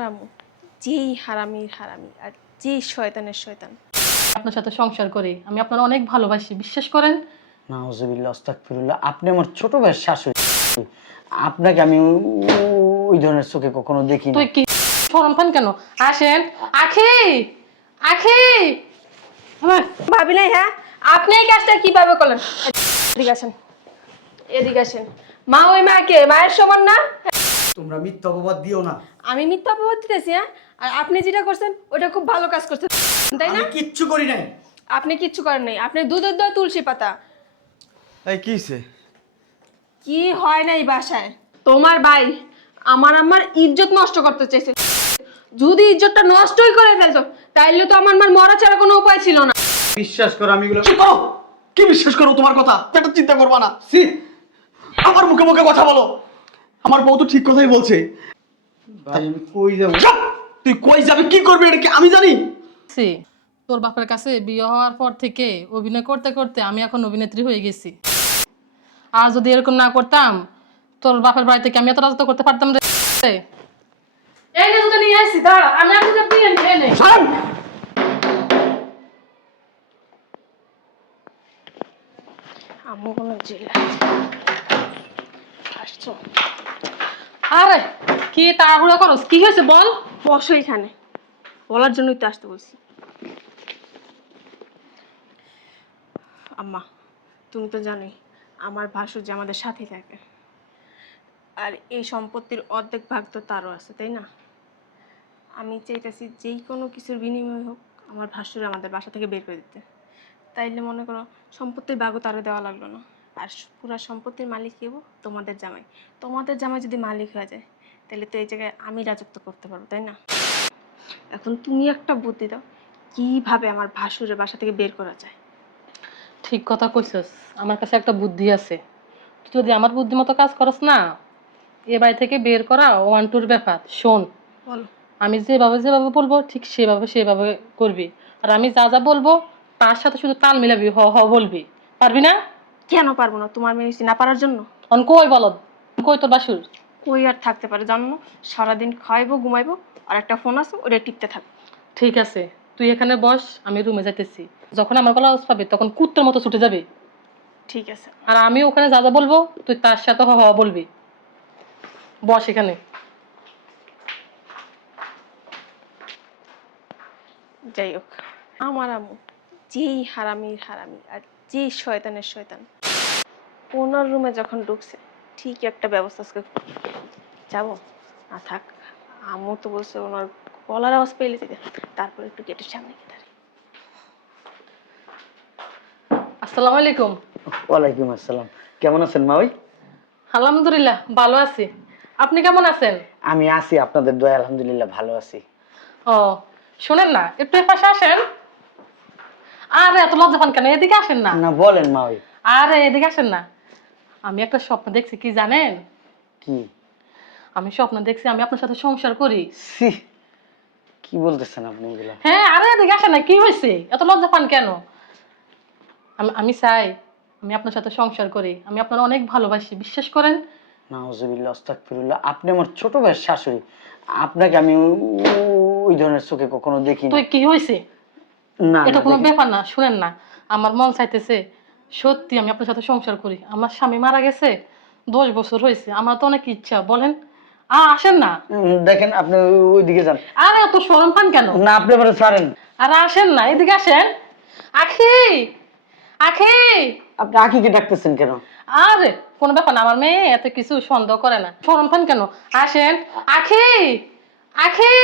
আম্মু। যেই হারামির হারামি আর যেই শয়তানের শয়তান। আপনার সাথে সংসার করি। আমি আপনার অনেক ভালোবাসি বিশ্বাস করেন? নাউজুবিল্লাহ আস্তাগফিরুল্লাহ। আপনি আমার ছোট ভাইয়ের শাশুড়ি। আপনাকে আমি ও- ওই ধরনের চোখে কখনো দেখিনি। তুই কি সরম পান কেন? আসেন। আখি! আখি! আমার ভাবি নাই হ্যাঁ? আপনি এই কাজটা কীভাবে করলেন? এদিকে আসেন। এদিকে আসেন। মা ওই মাকে মায়ের সমান না? তোমরা মিথ্যা অপবাদ দিও না। আমি মিথ্যা অপবাদ দিতেছি হ্যাঁ? আর আপনি যেটা করছেন ওটা খুব ভালো কাজ করছেন তাই না? আমি কিচ্ছু করি নাই। আপনি কিচ্ছু করেন নাই। আপনি দুধের দোয়া তুলসী পাতা। এই কি হইছে? কি হয় না এই বাসায়? তোমার ভাই আমার আমার ইজ্জত নষ্ট করতে চাইছে। যদি ইজ্জতটা নষ্টই করে ফেলতো তাইলে তো আমার মার মরা ছাড়া কোনো উপায় ছিল না। বিশ্বাস করো আমি এগুলো করো! কি বিশ্বাস করো তোমার কথা? এটা চিন্তা করবা না। সি আমার মুখে মুখে কথা বলো। আমার বউ তো ঠিক কথাই বলছে। ভাই আমি কই যাব? তুই কই যাবে? কি করবি? এটা কি আমি জানি? সি তোর বাপের কাছে বিয়ে হওয়ার পর থেকে অভিনয় করতে করতে আমি এখন অভিনেত্রী হয়ে গেছি। আর যদি এরকম না করতাম তোর বাপের বাড়ি থেকে আমি এত রাজত্ব করতে পারতাম রে এই নে তোকে নিয়ে আসছি দাঁড়া আমি আপনাকে দিয়ে নিয়ে নে। আম্মু কোনো জেলা আসছো? আরে, কি তাড়াহুড়া করস? কি হয়েছে বল? বসো এখানে। বলার জন্যই তো আসতে বলছি। আম্মা, তুমি তো জানোই, আমার ভাসুর যে আমাদের সাথে থাকে। আর এই সম্পত্তির অর্ধেক ভাগ তো তারও আছে, তাই না? আমি চাইতেছি যেই কোনো কিছুর বিনিময় হোক, আমার ভাসুর আমাদের বাসা থেকে বের করে দিতে। তাইলে মনে করো, সম্পত্তির ভাগও তারা দেওয়া লাগল না। আর পুরো সম্পত্তির মালিক কেবো তোমাদের জামাই। তোমাদের জামাই যদি মালিক হয়ে যায় তাহলে তো এই জায়গায় আমি রাজত্ব করতে পারব তাই না? এখন তুমি একটা বুদ্ধি দাও কীভাবে আমার ভাসুরের বাসা থেকে বের করা যায়? ঠিক কথা কইছস আমার কাছে একটা বুদ্ধি আছে। তুই যদি আমার বুদ্ধি মতো কাজ করস না এ বাড়ি থেকে বের করা ওয়ান টুর ব্যাপার শোন। বলো। আমি যেভাবে যেভাবে বলব ঠিক সেভাবে সেভাবে করবি। আর আমি যা যা বলব তার সাথে শুধু তাল মিলাবি হ হ বলবি। পারবি না? কেন পারব না তোমার মেয়ে না পারার জন্য? অন কই বলদ কই তোর বাসুর? কই আর থাকতে পারে জানো? না সারাদিন খাইবো ঘুমাইবো আর একটা ফোন আছে ওটা টিপতে থাকব ঠিক আছে তুই এখানে বস আমি রুমে যাইতেছি। যখন আমার গলা আওয়াজ পাবি তখন কুত্তের মতো ছুটে যাবি। ঠিক আছে। আর আমি ওখানে যা যা বলব তুই তার সাথে হ হ বলবি। বস এখানে। যাই হোক আমার আম্মু যেই হারামির হারামি আর যেই শয়তানের শয়তান। ওনার রুমে যখন ঢুকছে ঠিক একটা ব্যবস্থা আজকে যাব। না থাক আম্মু তো বলছে ওনার গলার আওয়াজ পেলে দিতে তারপর একটু গেটের সামনে গিয়ে দাঁড়াই। আসসালামু আলাইকুম। ওয়ালাইকুম আসসালাম। কেমন আছেন মা ওই আলহামদুলিল্লাহ ভালো আছি। আপনি কেমন আছেন? আমি আছি আপনাদের দয়া আলহামদুলিল্লাহ ভালো আছি। ও শুনেন না একটু পাশে আসেন। আরে এত লজ্জা পান কেন? এদিকে আসেন না। না বলেন মা ওই আরে এদিকে আসেন না। আমি একটা স্বপ্ন দেখছি কি জানেন? কি? আমি স্বপ্ন দেখছি আমি আপনার সাথে সংসার করি। সি কি বলতেছেন আপনি এগুলা? হ্যাঁ আরে এদিকে আসেন না কি হয়েছে? এত লজ্জা পান কেন? আমি আমি চাই আমি আপনার সাথে সংসার করি। আমি আপনার অনেক ভালোবাসি বিশ্বাস করেন? নাউজুবিল্লাহ আস্তাগফিরুল্লাহ। আপনি আমার ছোট ভাইয়ের শাশুড়ি। আপনাকে আমি ও- ওই ধরনের চোখে কখনো দেখিনি। তুই কি হয়েছে? না এটা কোনো দেখি- ব্যাপার না শুনেন না। আমার মন চাইতেছে সত্যি আমি আপনার সাথে সংসার করি। আমার স্বামী মারা গেছে দশ বছর হয়েছে। আমার তো অনেক ইচ্ছা বলেন। আ আসেন না। দেখেন আপনি ওইদিকে যান। আরে পান কেন? না আপনি এবারে ছাড়েন। আরে আসেন না এদিকে আসেন। আখি! আখি! আপনি আকিকে ডাকতেছেন কেন? আরে কোনো ব্যাপার না আমার মেয়ে এত কিছু সন্দেহ করে না। সরম পান কেন? আসেন। আখি! আখি!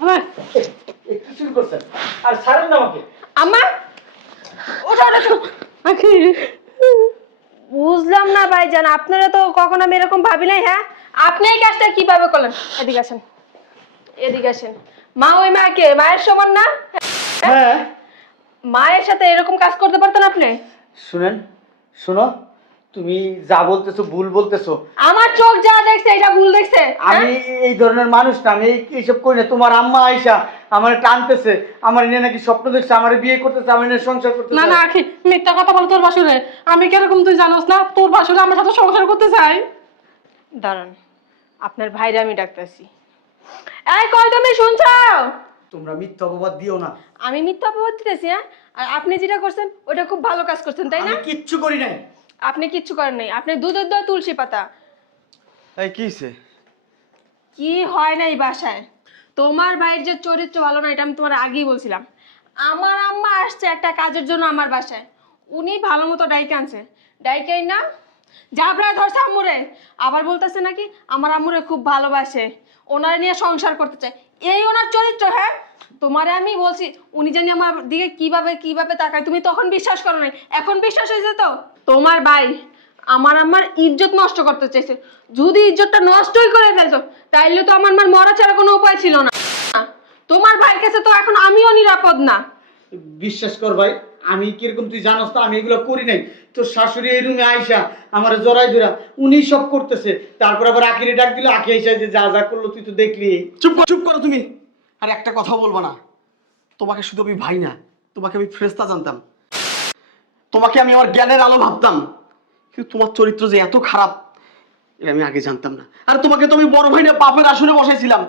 আমার শুরু করছেন? আর ছাড়েন না আমাকে। আম্মা! ওঠো ওঠো, ওঠো। আখি বুঝলাম না ভাই ভাইজান আপনারা তো কখনো আমি এরকম ভাবি নাই হ্যাঁ? আপনি এই কাজটা কীভাবে করলেন? এদিকে আসেন। এদিকে আসেন। মা ওই মাকে মায়ের সমান না? হ্যাঁ। মায়ের সাথে এরকম কাজ করতে পারতেন আপনি? শুনেন শুনো তুমি যা বলতেছো ভুল বলতেছো। আমার চোখ যা দেখছে এটা ভুল দেখছে হ্যাঁ? আমি এই ধরনের মানুষ না আমি এইসব করি না। তোমার আম্মা আইসা আমার টানতেছে আমার এনে নাকি স্বপ্ন দেখছে আমার বিয়ে করতেছে আমার নিয়ে সংসার করতেছে। না না আখি মিথ্যা কথা বল তোর বাসুরে। আমি কীরকম তুই জানোস না তোর বাসুরে আমার সাথে সংসার করতে চাই? দাঁড়ান আপনার ভাইরা আমি ডাকতেছি। এই কই তুমি শুনছো? তোমরা মিথ্যা অপবাদ দিও না। আমি মিথ্যা অপবাদ দিতেছি হ্যাঁ? আর আপনি যেটা করছেন ওটা খুব ভালো কাজ করছেন তাই না? আমি কিচ্ছু করি নাই। আপনি কিচ্ছু করেন নাই। আপনি দুধের দেওয়া তুলসী পাতা। এই কি হইছে? কি হয় না এই বাসায়? তোমার ভাইয়ের যে চরিত্র ভালো না, এটা আমি তোমার আগেই বলছিলাম। আমার আম্মা আসছে একটা কাজের জন্য আমার বাসায়। উনি ভালো মতো ডাইকে আনছে। ডাইকেই না জাবরা ধরছে আম্মুরে। আবার বলতেছে নাকি, আমার আম্মুরে খুব ভালোবাসে। ওনারে নিয়ে সংসার করতে চায়। এই ওনার চরিত্র হ্যাঁ? তোমারে আমি বলছি, উনি জানি আমার দিকে কীভাবে কীভাবে তাকায়। তুমি তখন বিশ্বাস করো নাই। এখন বিশ্বাস হয়েছে তো? তোমার ভাই আমার আমার ইজ্জত নষ্ট করতে চাইছে। যদি ইজ্জতটা নষ্টই করে ফেলতো তাইলে তো আমার মার মরা ছাড়া কোনো উপায় ছিল না। তোমার ভাইয়ের কাছে তো এখন আমিও নিরাপদ না। বিশ্বাস কর ভাই আমি কীরকম তুই জানোস তো আমি এগুলো করি নাই। তোর শাশুড়ি এই রুমে আইসা আমার জড়াই ধরা উনি সব করতেছে। তারপর আবার আখিরে ডাক দিল আখি আইসা যে যা যা করল তুই তো দেখলি। চুপ করো চুপ করো তুমি। আর একটা কথা বলব না। তোমাকে শুধু আমি ভাই না তোমাকে আমি ফ্রেস্তা জানতাম। তোমাকে আমি আমার জ্ঞানের আলো ভাবতাম। কিন্তু তোমার চরিত্র যে এত খারাপ এটা আমি আগে জানতাম না। আর তোমাকে তো আমি বড় ভাই না, বাপের আসনে বসাইছিলাম।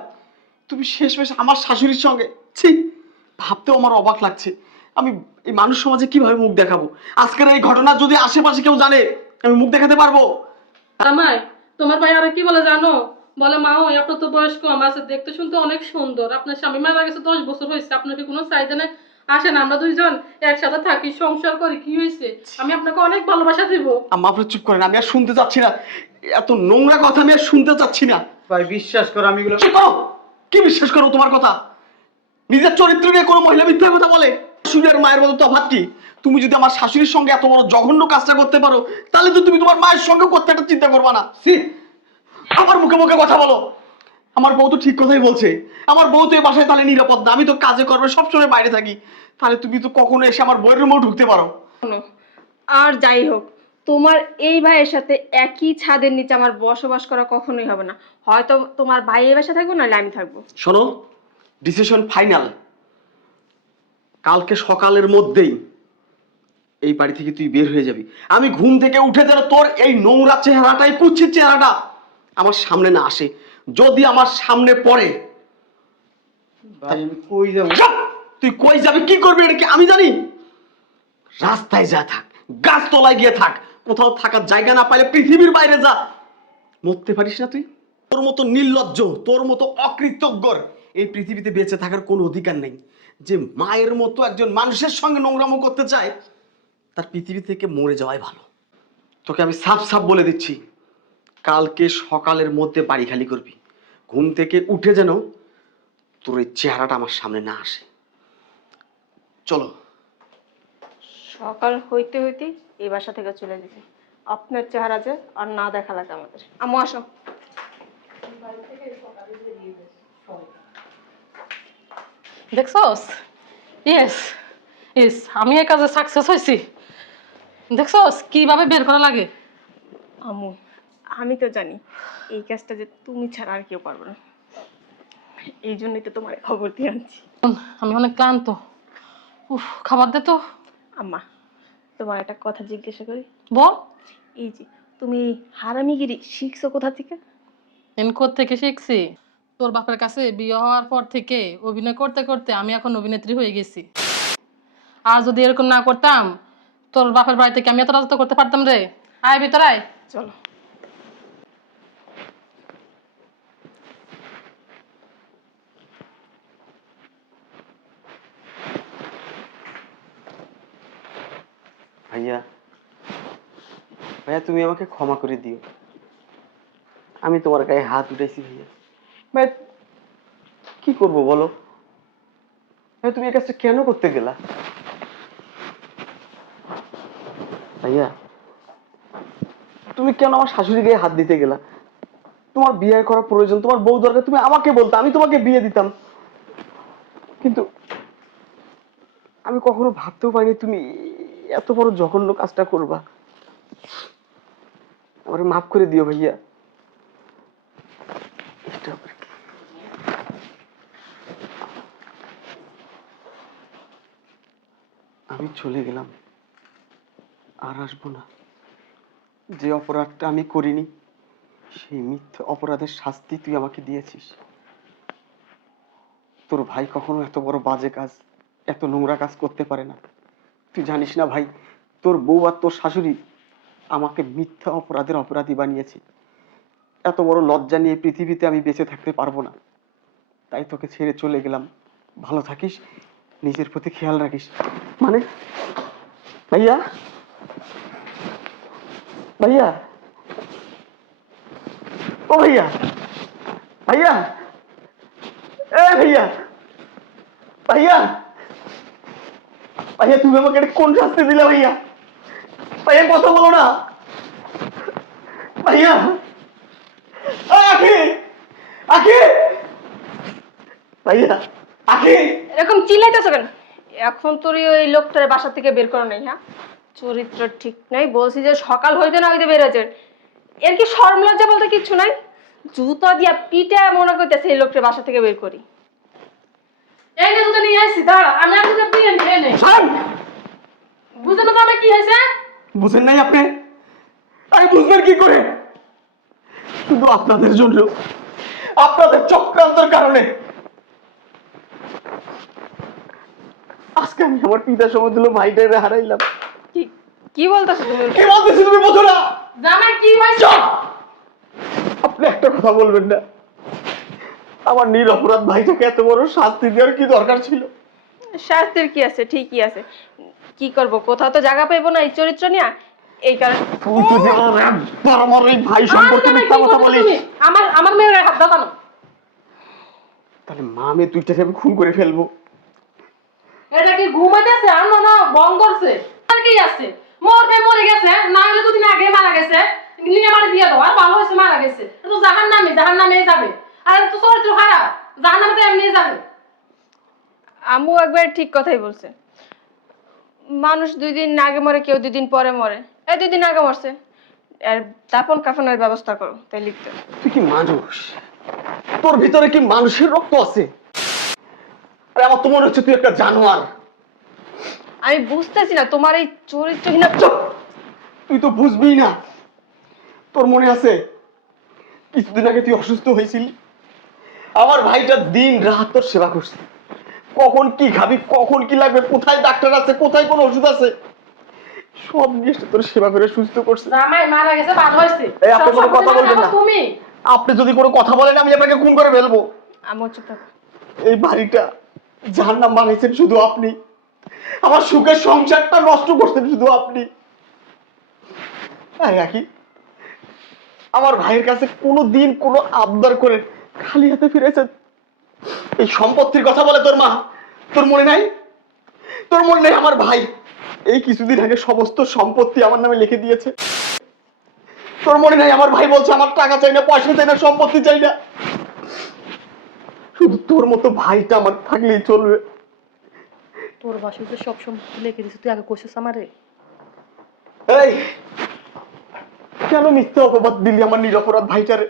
তুমি শেষমেশ আমার শাশুড়ির সঙ্গে, ছি, ভাবতেও আমার অবাক লাগছে। আমি এই মানুষ সমাজে কীভাবে মুখ দেখাবো? আজকের এই ঘটনা যদি আশেপাশে কেউ জানে, আমি মুখ দেখাতে পারব? আমাই তোমার ভাই আরে কি বলে জানো? বলে, মা, ওই আপনার তো বয়স কম আছে দেখতে শুনতে অনেক সুন্দর। আপনার স্বামী মারা গেছে, দশ বছর হয়েছে, আপনাকে কোনো চাহিদা নেই? আসেন আমরা দুইজন একসাথে থাকি সংসার করি কি হয়েছে? আমি আপনাকে অনেক ভালোবাসা দিব। আম্মা আপনি চুপ করেন আমি আর শুনতে চাচ্ছি না। এত নোংরা কথা আমি আর শুনতে চাচ্ছি না। ভাই বিশ্বাস কর আমি এগুলো চুপ করো কি বিশ্বাস করো তোমার কথা? নিজের চরিত্র নিয়ে কোনো মহিলা মিথ্যা কথা বলে? শাশুড়ি আর মায়ের মতো তফাৎ কি? তুমি যদি আমার শাশুড়ির সঙ্গে এত বড় জঘন্য কাজটা করতে পারো তাহলে তো তুমি তোমার মায়ের সঙ্গে করতে একটা চিন্তা করবা না। সি আমার মুখে মুখে কথা বলো। আমার বউ তো ঠিক কথাই বলছে। আমার বউ তো এই বাসায় তাহলে নিরাপদ না। আমি তো কাজে কর্মে সবসময় বাইরে থাকি। তাহলে তুমি তো কখনো এসে আমার বইয়ের রুমেও ঢুকতে পারো। শোনো, আর যাই হোক তোমার এই ভাইয়ের সাথে একই ছাদের নিচে আমার বসবাস করা কখনোই হবে না। হয়তো তোমার ভাই এই বাসা থাকব নাহলে আমি থাকব। শোনো ডিসিশন ফাইনাল কালকে সকালের মধ্যেই এই বাড়ি থেকে তুই বের হয়ে যাবি। আমি ঘুম থেকে উঠে যেন তোর এই নোংরা চেহারাটাই কুচ্ছির চেহারাটা আমার সামনে না আসে। যদি আমার সামনে পড়ে ভাই আমি কই যাব? তুই কই যাবি কি করবি এটা কি আমি জানি? রাস্তায় যা থাক গাছ তলায় গিয়ে থাক কোথাও থাকার জায়গা না পাইলে পৃথিবীর বাইরে যা। মরতে পারিস না তুই? তোর মতো নির্লজ্জ তোর মতো অকৃতজ্ঞর এই পৃথিবীতে বেঁচে থাকার কোনো অধিকার নেই। যে মায়ের মতো একজন মানুষের সঙ্গে নোংরামো করতে চায় তার পৃথিবী থেকে মরে যাওয়াই ভালো। তোকে আমি সাফ সাফ বলে দিচ্ছি কালকে সকালের মধ্যে বাড়ি খালি করবি। ঘুম থেকে উঠে যেন তোর এই চেহারাটা আমার সামনে না আসে। চলো। সকাল হইতে হইতে এই বাসা থেকে চলে যেতে। আপনার চেহারা যে আর না দেখা লাগে আমাদের। আম্মু আসো। দেখছস? ইয়েস ইস আমি এই কাজে সাকসেস হয়েছি দেখছস? কীভাবে বের করা লাগে? আম্মু আমি তো জানি এই কাজটা যে তুমি ছাড়া আর কেউ পারবে না। এই জন্যই তো তোমার খবর দিয়ে আনছি। আমি অনেক ক্লান্ত। উফ খাবার দে তো। আম্মা তোমার একটা কথা জিজ্ঞাসা করি? বল। এই যে তুমি হারামিগিরি শিখছো কোথা থেকে? এনকোর থেকে শিখছি? তোর বাপের কাছে বিয়ে হওয়ার পর থেকে অভিনয় করতে করতে আমি এখন অভিনেত্রী হয়ে গেছি। আর যদি এরকম না করতাম তোর বাপের বাড়ি থেকে আমি এত রাজত্ব করতে পারতাম রে। আয় ভিতর আয়। চলো। ভাইয়া ভাইয়া, তুমি আমাকে ক্ষমা করে দিও। আমি তোমার গায়ে হাত উঠাইছি ভাইয়া। ভাই, কি করব বলো? ভাই, তুমি এই কাজটা কেন করতে গেলা? ভাইয়া, তুমি কেন আমার শাশুড়ি গায়ে হাত দিতে গেলা? তোমার বিয়ে করার প্রয়োজন, তোমার বউ দরকার, তুমি আমাকে বলতে, আমি তোমাকে বিয়ে দিতাম। কিন্তু আমি কখনো ভাবতেও পারিনি তুমি এত বড় জঘন্য কাজটা করবা। আমার মাফ করে দিও ভাইয়া? আমি চলে গেলাম। আর আসব না। যে অপরাধটা আমি করিনি, সেই মিথ্যে অপরাধের শাস্তি তুই আমাকে দিয়েছিস। তোর ভাই কখনো এত বড় বাজে কাজ, এত নোংরা কাজ করতে পারে না। তুই জানিস না ভাই, তোর বউ আর তোর শাশুড়ি আমাকে মিথ্যা অপরাধের অপরাধী বানিয়েছে। এত বড় লজ্জা নিয়ে পৃথিবীতে আমি বেঁচে থাকতে পারব না। তাই তোকে ছেড়ে চলে গেলাম। ভালো থাকিস, নিজের প্রতি খেয়াল রাখিস। মানে ভাইয়া? ভাইয়া? ও ভাইয়া? ভাইয়া? এ ভাইয়া? ভাইয়া? ভাইয়া, তুমি আমাকে এটা কোন শাস্তি দিলে ভাইয়া? ভাইয়া কথা বলো না। ভাইয়া। আখি! আখি! ভাইয়া, আখি! এরকম চিল্লাইতেছো কেন? এখন তোর ওই লোকটার বাসা থেকে বের করো নাই হ্যাঁ? চরিত্র ঠিক নাই, বলছি যে সকাল হইতে না হইতে বেরোচ্ছে এর কি শরম লজ্জা বলতে কিচ্ছু নাই? জুতো দিয়া পিঠে মনে করতেছে এই লোকটার বাসা থেকে বের করি। এই নে তোকে নিয়ে আসছি দাঁড়া আমি আর তোকে দিয়ে নিয়ে নে সারান বুঝতে না আমি কি হয়েছে? বুঝেন নাই আপনি? আরে বুঝবেন কি করে? শুধু আপনাদের জন্য আপনাদের চক্রান্তর কারণে। আজকে আমি আমার পিতা সমতুল্য ভাইটারে হারাইলাম। কি কি বলতেছো তুমি? কি বলতেছি তুমি বোঝো না? জামাই কি হয়েছে! আপনি একটা কথা বলবেন না। আমার নিরপরাধ ভাইটাকে এত বড় শাস্তি দেওয়ার কি দরকার ছিল? শাস্তির কি আছে? ঠিকই আছে। কি করব? কোথাও তো জায়গা পাইবো না এই চরিত্র নিয়ে? এই কারণে তুই যদি আমার একবার আমার এই ভাই সম্পর্কে মিথ্যা কথা বলিস? আমার আমার মেয়ের হাত দাও তাহলে মা মেয়ে দুইটাকে আমি খুন করে ফেলব। এটা কি ঘুমাইতেছে আর না না বং করছে। আর কি আছে? মরবে মরে গেছে না হলে দুদিন আগে মারা গেছে। নিয়ে মারা দিয়ে দাও আর ভালো হয়েছে মারা গেছে। তো জাহান নামে জাহান নামে যাবে। আর তো চরিত্র খারাপ তো এমনি যাবে। আম্মু একবার ঠিক কথাই বলছে। মানুষ দুই দিন আগে মরে কেউ দুই দিন পরে মরে। এই দুই দিন আগে মরছে। আর দাপন কাফনের ব্যবস্থা করো তাই লিখতে। তুই কি মানুষ? তোর ভিতরে কি মানুষের রক্ত আছে? আরে আমার তো মনে হচ্ছে তুই একটা জানোয়ার। আমি বুঝতেছি না তোমার এই চরিত্রহীন চুপ! তুই তো বুঝবি না। তোর মনে আছে কিছুদিন আগে তুই অসুস্থ হয়েছিলি? আমার ভাইটা দিন রাত তোর সেবা করছে। কখন কি খাবি কখন কি লাগবে কোথায় ডাক্তার আছে কোথায় কোন ওষুধ আছে? সব নিয়ে তোর সেবা করে সুস্থ করছে। জামাই মারা গেছে ভালো হয়েছে। এই, আপনি কোনো কথা বলবেন না। তুমি। আপনি যদি কোনো কথা বলেন আমি আপনাকে খুন করে ফেলব। চুপ এই বাড়িটা যার নাম বানিয়েছেন শুধু আপনি। আমার সুখের সংসারটা নষ্ট করছেন শুধু আপনি। আরে আমার ভাইয়ের কাছে কোনো দিন কোনো আবদার করে খালি হাতে ফিরেছেন এই সম্পত্তির কথা বলে তোর মা। তোর মনে নাই? তোর মনে নেই আমার ভাই? এই কিছুদিন আগে সমস্ত সম্পত্তি আমার নামে লিখে দিয়েছে। তোর মনে নাই আমার ভাই বলছে আমার টাকা চাই না পয়সা চাই না সম্পত্তি চাই না। শুধু তোর মতো ভাইটা আমার থাকলেই চলবে। তোর বাসে যে সব সম্পত্তি লিখে দিছিস তুই আগে কোশিস আমারে? এই কেন মিথ্যা অপবাদ দিলি আমার নিরপরাধ ভাইটারে?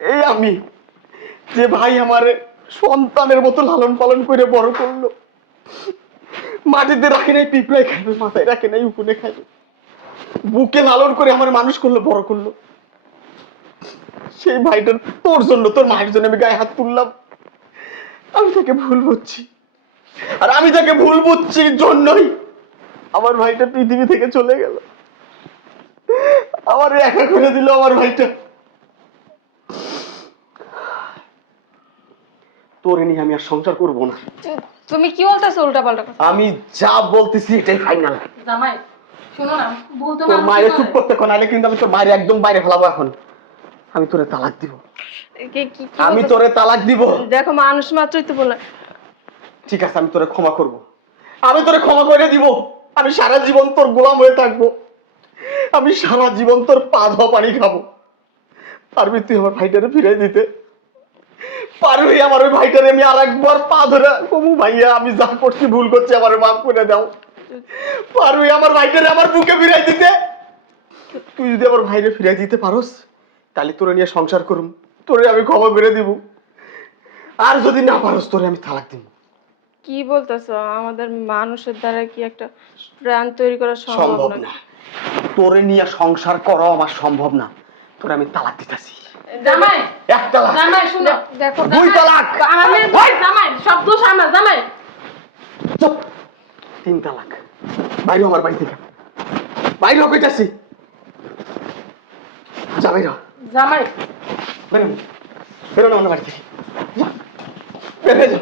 এই আমি, যে ভাই আমারে সন্তানের মতো লালন পালন করে বড় করল। মাটিতে রাখে নাই, পিঁপড়ায় খাইবে মাথায় রাখে নাই, উকুনে খাইবে বুকে লালন করে আমার মানুষ করল, বড় করল। সেই ভাইটার তোর জন্য, তোর মায়ের জন্য আমি গায়ে হাত তুললাম। আমি তাকে ভুল বুঝছি। আর আমি তাকে ভুল বুঝছি জন্যই আমার ভাইটা পৃথিবী থেকে চলে গেল। আমার একা করে দিল আমার ভাইটা। তোরে নিয়ে আমি আর সংসার করব না। তুমি কি বলতেছো উল্টা পাল্টা আমি যা বলতেছি এটাই ফাইনাল। জামাই শোনো না বলতে তোর না মায়ের চুপ করতে কোন নাহলে কিন্তু আমি তোর মায়ের একদম বাইরে ফেলাবো এখন। আমি তোরে তালাক দিব। কি- কি- কি আমি তোরে তালাক দিব। দেখো মানুষ মাত্রই তো বললাম। ঠিক আছে আমি তোরে ক্ষমা করব। আমি তোরে ক্ষমা করে দিব। আমি সারা জীবন তোর গোলাম হয়ে থাকব। আমি সারা জীবন তোর পা ধোয়া পানি খাব। পারবি তুই আমার ভাইটারে ফিরাই দিতে। আমার ওই ভাইটারে আমি আর একবার পা ধরে কমু ভাইয়া আমি যা করছি ভুল করছি আমার মাফ করে দাও। আমার ভাইটারে আমার বুকে ফিরাই দিতে। তুই যদি আমার ভাইরে ফিরাই দিতে পারোস তাহলে তোরে নিয়ে সংসার করুম তোরে আমি ক্ষমা করে দিব। আর যদি না পারোস তোরে আমি তালাক দিব। কি বলতেছো? আমাদের মানুষের দ্বারা কি একটা প্রাণ তৈরি করা সম্ভব না। তোরে নিয়ে সংসার করা আমার সম্ভব না। তোরে আমি তালাক দিতেছি। জামাই এক তালাক জামাই শুনো। দেখো দুই তালাক। আমি জামাই সব দোষ আমার জামাই। চুপ। তিন তালাক। বাইরে আমার বাড়ি থেকে। বাইরে কইতাছি। যা বাইরে। জামাই। বেরো। বেরো না আমার বাড়ি থেকে। বেরো যা